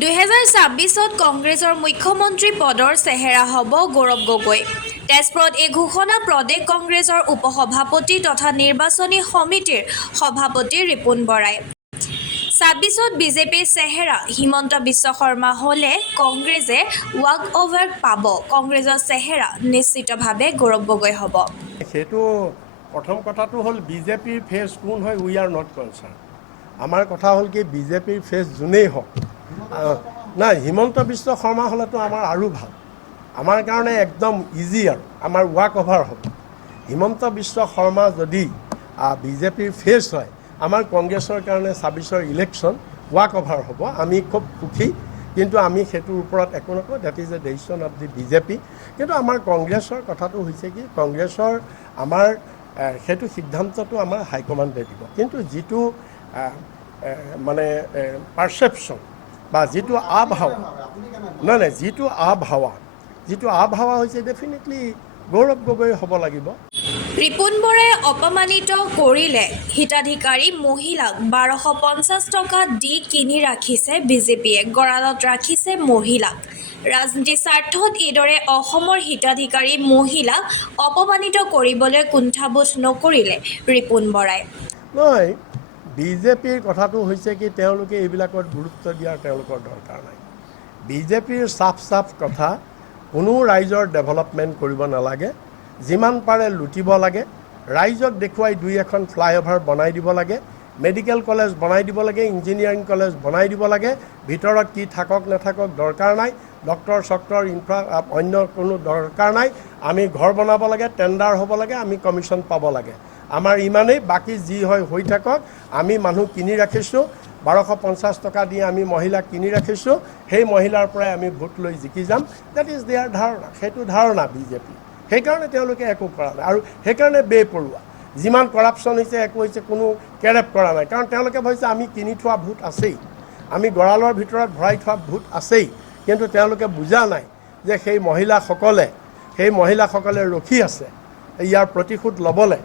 2026 কংগ্ৰেছৰ মুখ্যমন্ত্ৰী পদৰ চেহেৰা হ'ব গৌৰৱ গগৈ। তেজপুৰত এই ঘোষণা প্ৰদেশ কংগ্ৰেছৰ উপসভাপতি তথা নিৰ্বাচনী সমিতিৰ সভাপতি ৰিপুণ বৰাই। 26ত বিজেপিৰ চেহেৰা হিমন্ত বিশ্ব শৰ্মা হ'লে কংগ্ৰেছে ৱাক অভাৰ পাব। কংগ্ৰেছৰ চেহেৰা নিশ্চিতভাৱে গৌৰৱ গগৈ হ'ব। সেইটো প্ৰথম কথাটো হ'ল বিজেপিৰ ফেচ কোন হয় উই আৰ নট কনচাৰ্ণ। আমাৰ কথা হ'ল কি বিজেপিৰ ফেচ যোনেই হওক নাই হিমন্ত বিশ্ব শৰ্মা হ'লেতো আমাৰ আৰু ভাল, আমাৰ কাৰণে একদম ইজি আৰু আমাৰ ৱাক অভাৰ হ'ব। হিমন্ত বিশ্ব শৰ্মা যদি বিজেপিৰ ফেচ হয় আমাৰ কংগ্ৰেছৰ কাৰণে 26ৰ ইলেকশ্যন ৱাক অভাৰ হ'ব। আমি খুব সুখী, কিন্তু আমি সেইটোৰ ওপৰত একো নকওঁ, that is a decision of the BJP. কিন্তু আমাৰ কংগ্ৰেছৰ কথাটো হৈছে কি কংগ্ৰেছৰ আমাৰ সেইটো সিদ্ধান্তটো আমাৰ হাইকমাণ্ডে দিব। কিন্তু যিটো মানে পাৰচেপশ্যন বা যিটো আবহাৱা নাই যিটো আবহাৱা হৈছে ডেফিনেটলি গৌৰৱ গগৈ হ'ব লাগিব। ৰিপুণ বৰাই অপমানিত কৰিলে হিতাধিকাৰী মহিলাক 1250 টকা দি কিনি ৰাখিছে বিজেপিয়ে, গৰালত ৰাখিছে মহিলাক। ৰাজনীতি স্বাৰ্থত এইদৰে অসমৰ হিতাধিকাৰী মহিলাক অপমানিত কৰিবলৈ কুণ্ঠাবোধ নকৰিলে ৰিপুণ বৰাই। নহয়, বিজেপিৰ কথাটো হৈছে কি তেওঁলোকে এইবিলাকত গুৰুত্ব দিয়াৰ তেওঁলোকৰ দৰকাৰ নাই। বিজেপিৰ চাফ কথা, কোনো ৰাইজৰ ডেভেলপমেণ্ট কৰিব নালাগে, যিমান পাৰে লুটিব লাগে, ৰাইজক দেখুৱাই 2-এখন ফ্লাইঅভাৰ বনাই দিব লাগে, মেডিকেল কলেজ বনাই দিব লাগে, ইঞ্জিনিয়াৰিং কলেজ বনাই দিব লাগে, ভিতৰত কি থাকক নাথাকক দৰকাৰ নাই, ডক্টৰ অন্য কোনো দৰকাৰ নাই, আমি ঘৰ বনাব লাগে, টেণ্ডাৰ হ'ব লাগে, আমি কমিশ্যন পাব লাগে, আমাৰ ইমানেই, বাকী যি হয় হৈ থাকক। আমি মানুহ কিনি ৰাখিছোঁ, 1250 টকা দি আমি মহিলাক কিনি ৰাখিছোঁ, সেই মহিলাৰ পৰাই আমি ভোট লৈ জিকি যাম। ডেট ইজ দেয়াৰ ধাৰণা, সেইটো ধাৰণা বিজেপি। সেইকাৰণে তেওঁলোকে একো কৰা নাই আৰু সেইকাৰণে বেপৰুৱা। যিমান কৰাপশ্যন হৈছে একো হৈছে কোনো কেৰেপ কৰা নাই, কাৰণ তেওঁলোকে ভাবিছে আমি কিনি থোৱা ভোট আছেই, আমি গঁৰালৰ ভিতৰত ভৰাই থোৱা ভোট আছেই। কিন্তু তেওঁলোকে বুজা নাই যে সেই মহিলাসকলে ৰখি আছে ইয়াৰ প্ৰতিশোধ ল'বলৈ,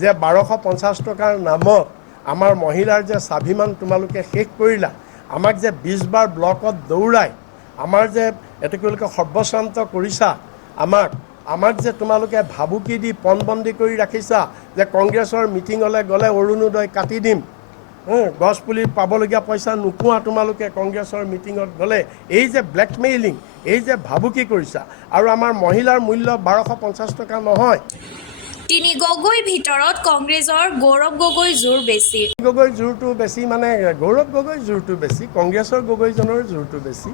যে 1250 টকাৰ নামত আমাৰ মহিলাৰ যে স্বাভিমান তোমালোকে শেষ কৰিলা, আমাক যে 20 বাৰ ব্লকত দৌৰাই আমাৰ যে এতেকলৈকে সৰ্বশ্ৰান্ত কৰিছা, আমাক যে তোমালোকে ভাবুকি দি পণবন্দী কৰি ৰাখিছা, যে কংগ্ৰেছৰ মিটিঙলৈ গ'লে অৰুণোদয় কাটি দিম, গছপুলি পাবলগীয়া পইচা নোপোৱা তোমালোকে কংগ্ৰেছৰ মিটিঙত গ'লে, এই যে ব্লেকমেইলিং, এই যে ভাবুকি কৰিছা, আৰু আমাৰ মহিলাৰ মূল্য 1250 টকা নহয়। তিনি গগৈৰ ভিতৰত কংগ্ৰেছৰ গৌৰৱ গগৈ জোৰ বেছি। গগৈৰ জোৰটো বেছি মানে গৌৰৱ গগৈৰ জোৰটো বেছি, কংগ্ৰেছৰ গগৈজনৰ জোৰটো বেছি।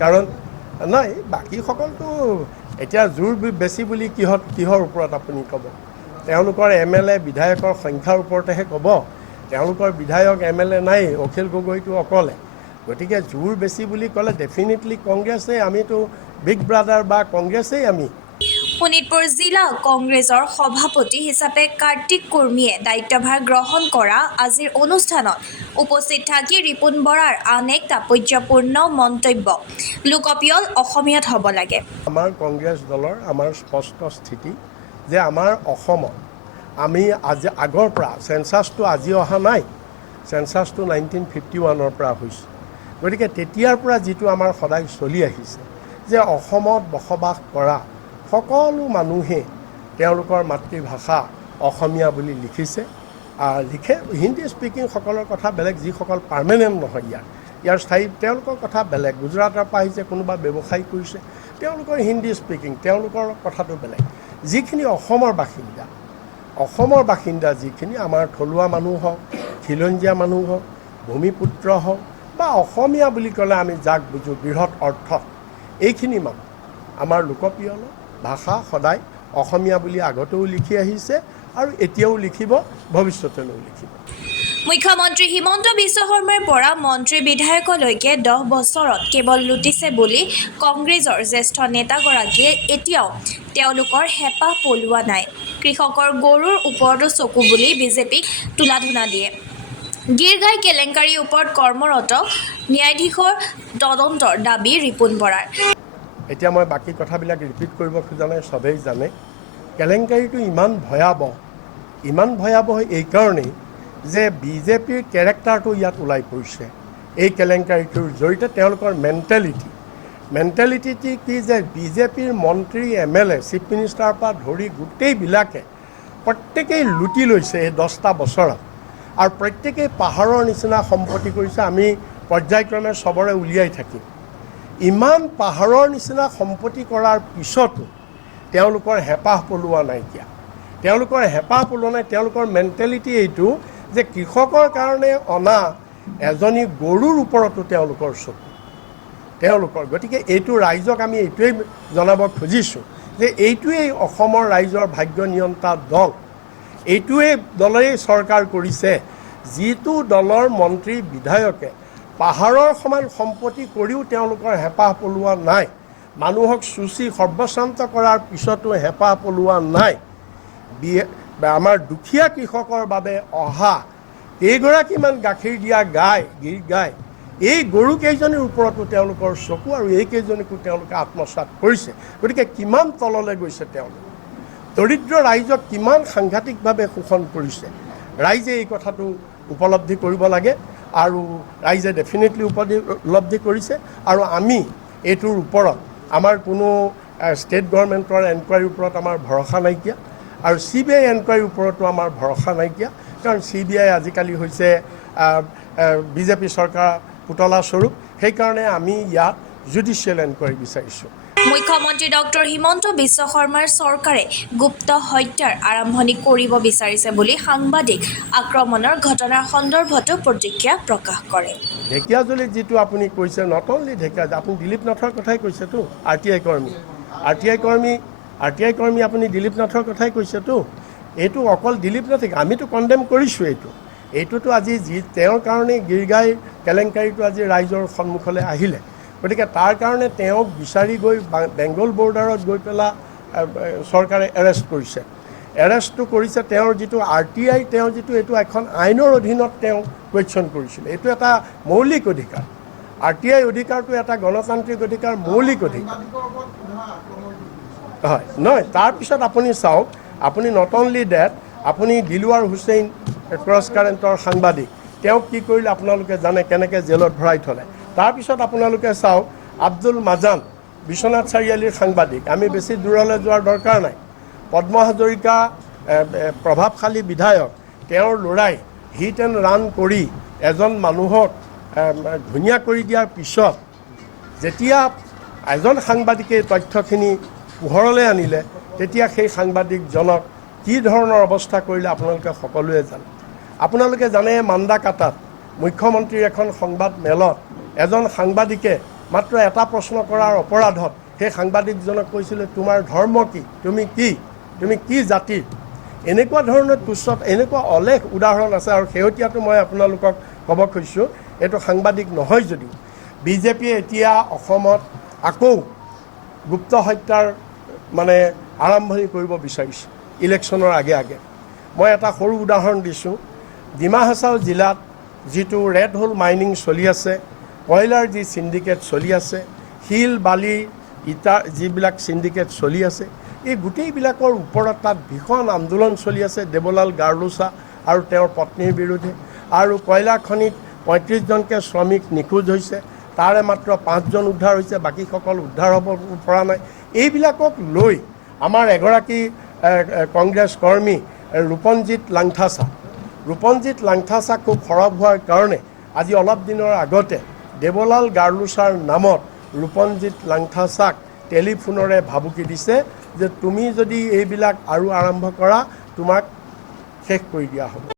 কাৰণ নাই বাকীসকলতো এতিয়া জোৰ বেছি বুলি কিহৰ ওপৰত আপুনি ক'ব? তেওঁলোকৰ MLA বিধায়কৰ সংখ্যাৰ ওপৰতেহে ক'ব। তেওঁলোকৰ বিধায়ক MLA নাই, অখিল গগৈটো অকলে। গতিকে জোৰ বেছি বুলি ক'লে ডেফিনেটলি কংগ্ৰেছেই, আমিতো বিগ ব্ৰাদাৰ বা কংগ্ৰেছেই আমি। শোণিতপুৰ জিলা কংগ্ৰেছৰ সভাপতি হিচাপে কাৰ্তিক কুৰ্মীয়ে দায়িত্বভাৰ গ্ৰহণ কৰা আজিৰ অনুষ্ঠানত উপস্থিত থাকি ৰিপুণ বৰাৰ আন এক তাৎপৰ্যপূৰ্ণ মন্তব্য, লোকপিয়ল অসমীয়াত হ'ব লাগে। আমাৰ কংগ্ৰেছ দলৰ আমাৰ স্পষ্ট স্থিতি যে আমাৰ অসমত আমি আজি আগৰ পৰা, চেঞ্চাছটো আজি অহা নাই, চেঞ্চাছটো 1951ৰ পৰা হৈছে। গতিকে তেতিয়াৰ পৰা যিটো আমাৰ সদায় চলি আহিছে যে অসমত বসবাস কৰা সকলো মানুহে তেওঁলোকৰ মাতৃভাষা অসমীয়া বুলি লিখে। হিন্দী স্পিকিংসকলৰ কথা বেলেগ, যিসকল পাৰ্মানেণ্ট নহয় ইয়াৰ স্থায়ী, তেওঁলোকৰ কথা বেলেগ। গুজৰাটৰ পৰা আহিছে, কোনোবা ব্যৱসায় কৰিছে, তেওঁলোকৰ হিন্দী স্পিকিং, তেওঁলোকৰ কথাটো বেলেগ। যিখিনি অসমৰ বাসিন্দা যিখিনি আমাৰ থলুৱা মানুহ হওক, খিলঞ্জীয়া মানুহ হওক, ভূমিপুত্ৰ হওক বা অসমীয়া বুলি ক'লে আমি যাক বুজোঁ বৃহৎ অৰ্থত, এইখিনি মানুহ আমাৰ লোকপিয়ল ভাষা সদায় অসমীয়া বুলি আগতেও লিখি আহিছে আৰু এতিয়াও লিখিব, ভৱিষ্যতেও লিখিব। মুখ্যমন্ত্ৰী হিমন্ত বিশ্ব শৰ্মাৰ পৰা মন্ত্ৰী বিধায়কলৈকে 10 বছৰত কেৱল লুটিছে বুলি কংগ্ৰেছৰ জ্যেষ্ঠ নেতাগৰাকীয়ে এতিয়াও তেওঁলোকৰ হেঁপাহ পলোৱা নাই। কৃষকৰ গৰুৰ ওপৰতো চকু বুলি বিজেপিক তুলাধুনা দিয়ে। গীৰগাই কেলেংকাৰীৰ ওপৰত কৰ্মৰত ন্যায়াধীশৰ তদন্তৰ দাবী ৰিপুণ বৰাৰ। এতিয়া মই বাকী কথাবিলাক ৰিপিট কৰিব খোজা নাই, চবেই জানে। কেলেংকাৰীটো ইমান ভয়াৱহ এইকাৰণেই যে বিজেপিৰ কেৰেক্টাৰটো ইয়াত ওলাই পৰিছে। এই কেলেংকাৰীটোৰ জড়িত তেওঁলোকৰ মেণ্টেলিটি কি যে বিজেপিৰ মন্ত্ৰী MLA চিফ মিনিষ্টাৰৰ পৰা ধৰি গোটেইবিলাকে প্ৰত্যেকেই লুটি লৈছে এই 10টা বছৰত আৰু প্ৰত্যেকেই পাহাৰৰ নিচিনা সম্পত্তি কৰিছে আমি পৰ্যায়ক্ৰমে সবৰে উলিয়াই থাকিম ইমান পাহাৰৰ নিচিনা সম্পত্তি কৰাৰ পিছতো তেওঁলোকৰ হেঁপাহ পলোৱা নাইকিয়া তেওঁলোকৰ হেঁপাহ পলোৱা নাই তেওঁলোকৰ মেণ্টেলিটি এইটো যে কৃষকৰ কাৰণে অনা এজনী গৰুৰ ওপৰতো তেওঁলোকৰ চকু তেওঁলোকৰ গতিকে এইটো ৰাইজক আমি এইটোৱেই জনাব খুজিছোঁ যে এইটোৱেই অসমৰ ৰাইজৰ ভাগ্য নিয়ন্তা দল এইটোৱেই দলেই চৰকাৰ কৰিছে যিটো দলৰ মন্ত্ৰী বিধায়কে পাহাৰৰ সমান সম্পত্তি কৰিও তেওঁলোকৰ হেঁপাহ পলোৱা নাই মানুহক চুচি সৰ্বশান্ত কৰাৰ পিছতো হেঁপাহ পলোৱা নাই আমাৰ দুখীয়া কৃষকৰ বাবে অহা কেইগৰাকীমান গাখীৰ দিয়া গিৰ গাই এই গৰু কেইজনীৰ ওপৰতো তেওঁলোকৰ চকু আৰু এইকেইজনীকো তেওঁলোকে আত্মসাৎ কৰিছে গতিকে কিমান তললৈ গৈছে তেওঁলোক দৰিদ্ৰ ৰাইজক কিমান সাংঘাতিকভাৱে শোষণ কৰিছে ৰাইজে এই কথাটো উপলব্ধি কৰিব লাগে আৰু ৰাইজে ডেফিনেটলি উপলব্ধি কৰিছে আৰু আমি এইটোৰ ওপৰত আমাৰ কোনো ষ্টেট গভৰ্ণমেণ্টৰ এনকুৱাৰীৰ ওপৰত আমাৰ ভৰসা নাইকিয়া আৰু CBI এনকুৱাৰীৰ ওপৰতো আমাৰ ভৰসা নাইকিয়া কাৰণ CBI আজিকালি হৈছে বিজেপি চৰকাৰ পুতলা স্বৰূপ সেইকাৰণে আমি ইয়াত জুডিচিয়েল এনকুৱাৰী বিচাৰিছোঁ মুখ্যমন্ত্ৰী ডক্টৰ হিমন্ত বিশ্ব শৰ্মাৰ চৰকাৰে গুপ্ত হত্যাৰ আৰম্ভণি কৰিব বিচাৰিছে বুলি সাংবাদিক আক্ৰমণৰ ঘটনাৰ সন্দৰ্ভতো প্ৰতিক্ৰিয়া প্ৰকাশ কৰে ঢেকীয়াজুলিত যিটো আপুনি কৈছে নট অনলি ঢেকীয়াজুলি আপুনি দিলীপ নাথৰ কথাই কৈছেতো RTI কৰ্মী আপুনি দিলীপ নাথৰ কথাই কৈছেতো এইটো অকল দিলীপ নাথে আমিতো কণ্ডেম কৰিছোঁ এইটোতো আজি তেওঁৰ কাৰণে গিৰগাই কেলেংকাৰীটো আজি ৰাইজৰ সন্মুখলৈ আহিলে গতিকে তাৰ কাৰণে তেওঁক বিচাৰি গৈ বেংগল বৰ্ডাৰত গৈ পেলাই চৰকাৰে এৰেষ্টটো কৰিছে তেওঁৰ যিটো RTI তেওঁ যিটো এইটো এখন আইনৰ অধীনত তেওঁ কুৱেশ্যন কৰিছিলে এইটো এটা মৌলিক অধিকাৰ RTI অধিকাৰটো এটা গণতান্ত্ৰিক অধিকাৰ মৌলিক অধিকাৰ হয় নহয় তাৰপিছত আপুনি চাওক আপুনি নট অনলি ডেট আপুনি দিলৱাৰ হুছেইন ক্ৰছ কাৰেণ্টৰ সাংবাদিক তেওঁক কি কৰিলে আপোনালোকে জানে কেনেকৈ জেলত ভৰাই থলে তাৰপিছত আপোনালোকে চাওক আব্দুল মাজান বিশ্বনাথ চাৰিআলিৰ সাংবাদিক আমি বেছি দূৰলৈ যোৱাৰ দৰকাৰ নাই পদ্ম হাজৰিকা প্ৰভাৱশালী বিধায়ক তেওঁৰ ল'ৰাই হিট এণ্ড ৰান কৰি এজন মানুহক ধুনীয়া কৰি দিয়াৰ পিছত যেতিয়া এজন সাংবাদিকে তথ্যখিনি পোহৰলৈ আনিলে তেতিয়া সেই সাংবাদিকজনক কি ধৰণৰ অৱস্থা কৰিলে আপোনালোকে সকলোৱে জানে আপোনালোকে জানে মাণ্ডাকাটাত মুখ্যমন্ত্ৰীৰ এখন সংবাদ মেলত এজন সাংবাদিকে মাত্ৰ এটা প্ৰশ্ন কৰাৰ অপৰাধত সেই সাংবাদিকজনক কৈছিলে তোমাৰ ধৰ্ম কি তুমি কি জাতিৰ এনেকুৱা ধৰণৰ তুচ্ছত এনেকুৱা অলেখ উদাহৰণ আছে আৰু শেহতীয়াটো মই আপোনালোকক ক'ব খুজিছোঁ এইটো সাংবাদিক নহয় যদিও বিজেপিয়ে এতিয়া অসমত আকৌ গুপ্ত হত্যাৰ মানে আৰম্ভণি কৰিব বিচাৰিছে ইলেকশ্যনৰ আগে মই এটা সৰু উদাহৰণ দিছোঁ ডিমা হাছাও জিলাত যিটো ৰেড হোল মাইনিং চলি আছে কয়লাৰ যি চিণ্ডিকেট চলি আছে শিল বালি ইটা যিবিলাক চিণ্ডিকেট চলি আছে এই গোটেইবিলাকৰ ওপৰত তাত ভীষণ আন্দোলন চলি আছে দেৱলাল গাৰ্লুছা আৰু তেওঁৰ পত্নীৰ বিৰুদ্ধে আৰু কয়লা খনিত 35জনকে শ্ৰমিক নিখোজ হৈছে তাৰে মাত্ৰ 5জন উদ্ধাৰ হৈছে বাকীসকল উদ্ধাৰ হ'ব পৰা নাই এইবিলাকক লৈ আমাৰ এগৰাকী কংগ্ৰেছ কৰ্মী ৰূপনজিৎ লাংথাছা খুব সৰব হোৱাৰ কাৰণে আজি অলপ দিনৰ আগতে দেৱলাল গাৰ্লুছাৰ নামত ৰূপনজিৎ লাংথাছাক টেলিফোনৰে ভাবুকি দিছে যে তুমি যদি এইবিলাক আৰু আৰম্ভ কৰা তোমাক শেষ কৰি দিয়া হ'ব